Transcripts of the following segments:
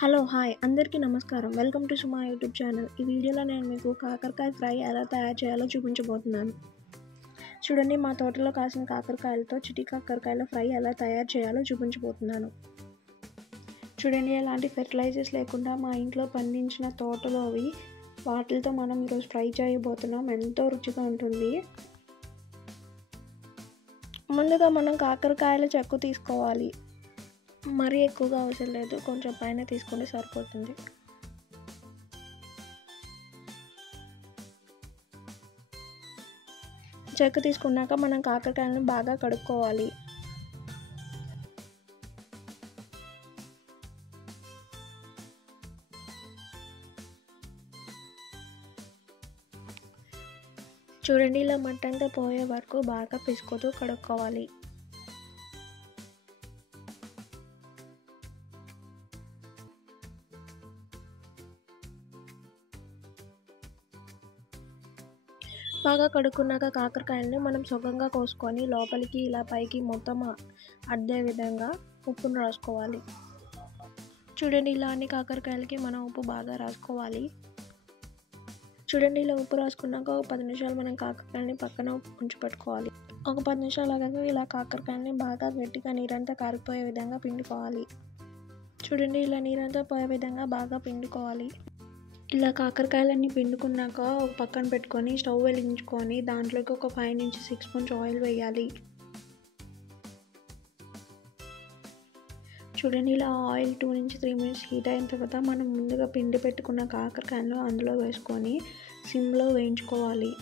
Hello hi అందరికీ నమస్కారం. Welcome to Suma YouTube channel. ఈ వీడియోలో నేను మీకు కాకరకాయ ఫ్రై ఎలా తయారు చేయాలో చూపించబోతున్నాను. చూడండి, మా తోటలో కాసిన కాకరకాయలతో చిట్టి కాకరకాయల ఫ్రై ఎలా తయారు చేయాలో చూపించబోతున్నాను. చూడండి, ఎలాంటి ఫెర్టిలైజర్స్ లేకుండా మా ఇంట్లో పండించిన తోటలోవి వాటితో మనం ఈరోజు ఫ్రై చేయబోతున్నాం. ఎంతో రుచిగా ఉంటుంది. ముందుగా మనం కాకరకాయల చెక్కు తీసుకోవాలి. మరీ ఎక్కువగా అవసరం లేదు, కొంచెం పైన తీసుకుంటే సరిపోతుంది. చెక్కు తీసుకున్నాక మనం కాకరకాయలను బాగా కడుక్కోవాలి. చూడండి, ఇలా మట్టంతా పోయే వరకు బాగా పిసుకుతూ కడుక్కోవాలి. బాగా కడుక్కున్నాక కాకరకాయలని మనం సుగంగా కోసుకొని లోపలికి ఇలా పైకి మొత్తం అద్దే విధంగా ఉప్పును రాసుకోవాలి. చూడండి, ఇలా అన్ని కాకరకాయలకి మనం ఉప్పు బాగా రాసుకోవాలి. చూడండి, ఇలా ఉప్పు రాసుకున్నాక ఒక 10 నిమిషాలు మనం కాకరకాయలని పక్కన ఉంచి పెట్టుకోవాలి. ఒక 10 నిమిషాలు ఆగాక ఇలా కాకరకాయలని బాగా గట్టిగా నీరంతా కారిపోయే విధంగా పిండుకోవాలి. చూడండి, ఇలా నీరంతా పోయే విధంగా బాగా పిండుకోవాలి. ఇలా కాకరకాయలన్నీ పిండుకున్నాక ఒక పక్కన పెట్టుకొని స్టవ్ వెలిగించుకొని దాంట్లోకి ఒక 5 నుంచి 6 స్పూన్స్ ఆయిల్ వేయాలి. చూడండి, ఇలా ఆయిల్ 2 నుంచి 3 మినిట్స్ హీట్ అయిన తర్వాత మనం ముందుగా పిండి పెట్టుకున్న కాకరకాయలు అందులో వేసుకొని సిమ్లో వేయించుకోవాలి.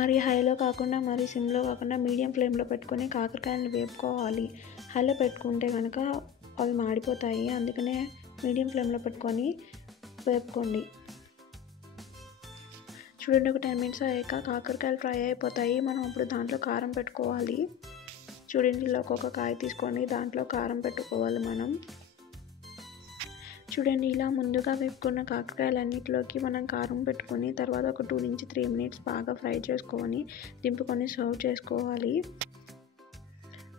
మరి హైలో కాకుండా మరి సిమ్లో కాకుండా మీడియం ఫ్లేమ్లో పెట్టుకొని కాకరకాయలను వేపుకోవాలి. హైలో పెట్టుకుంటే కనుక అవి మాడిపోతాయి, అందుకనే మీడియం ఫ్లేమ్లో పెట్టుకొని వేపుకోండి. చూడండి, ఒక 10 మినిట్స్ అయ్యాక కాకరకాయలు ఫ్రై అయిపోతాయి. మనం అప్పుడు దాంట్లో కారం పెట్టుకోవాలి. చూడండి, ఇలా ఒక్కొక్క కాయ తీసుకొని దాంట్లో కారం పెట్టుకోవాలి మనం. చూడండి, ఇలా ముందుగా వేపుకున్న కాకరకాయలన్నిటిలోకి మనం కారం పెట్టుకొని తర్వాత ఒక 2 నుంచి 3 మినిట్స్ బాగా ఫ్రై చేసుకొని దింపుకొని సర్వ్ చేసుకోవాలి.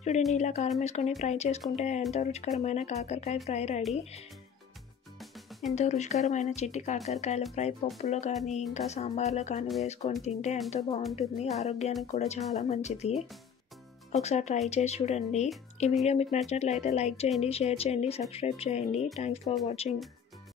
చూడండి, ఇలా కారం వేసుకొని ఫ్రై చేసుకుంటే ఎంతో రుచికరమైన కాకరకాయ ఫ్రై రెడీ. ఎంతో రుచికరమైన చిట్టి కాకరకాయల ఫ్రై పప్పులో కానీ ఇంకా సాంబార్లో కానీ వేసుకొని తింటే ఎంతో బాగుంటుంది. ఆరోగ్యానికి కూడా చాలా మంచిది. ఒకసారి ట్రై చేసి చూడండి. ఈ వీడియో మీకు నచ్చినట్లయితే లైక్ చేయండి, షేర్ చేయండి, సబ్స్క్రైబ్ చేయండి. Thanks for watching.